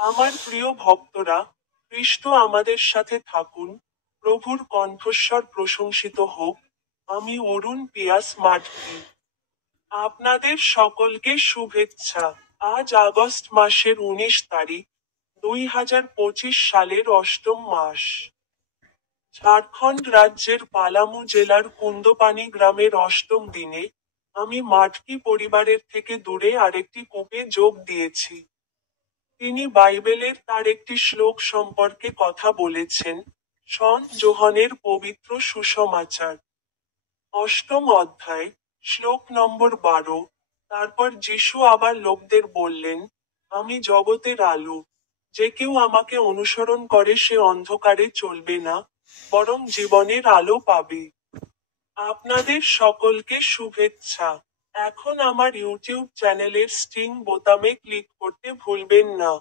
আমার প্রিয় ভক্তরা, খ্রিস্ট আমাদের সাথে থাকুন, প্রভুর কণ্ঠস্বর প্রশংসিত হোক। আমি অরুণ পিয়াস মাঠকি। আপনাদের সকলকে শুভেচ্ছা। আজ আগস্ট মাসের 19 তারিখ, 2025 সালের অষ্টম মাস। ঝাড়খণ্ড রাজ্যের পালামু জেলার কুন্দপানি গ্রামের অষ্টম দিনে, আমি মাঠকি পরিবারের থেকে দূরে আরেকটি কূপে যোগ দিয়েছি। তিনি বাইবেলের তার একটি শ্লোক সম্পর্কে কথা বলেছেন, সন্ত যোহনের পবিত্র সুসমাচার। অষ্টম অধ্যায়, শ্লোক নম্বর 12। তারপর যিশু আবার লোকদের বললেন, আমি জগতের আলো। যে কেউ আমাকে অনুসরণ করে সে অন্ধকারে চলবে না, বরং জীবনের আলো পাবে। আপনাদের সকলকে শুভেচ্ছা। এখন আমার ইউটিউব চ্যানেলের স্টিং বোতামে ক্লিক করতে ভুলবেন না।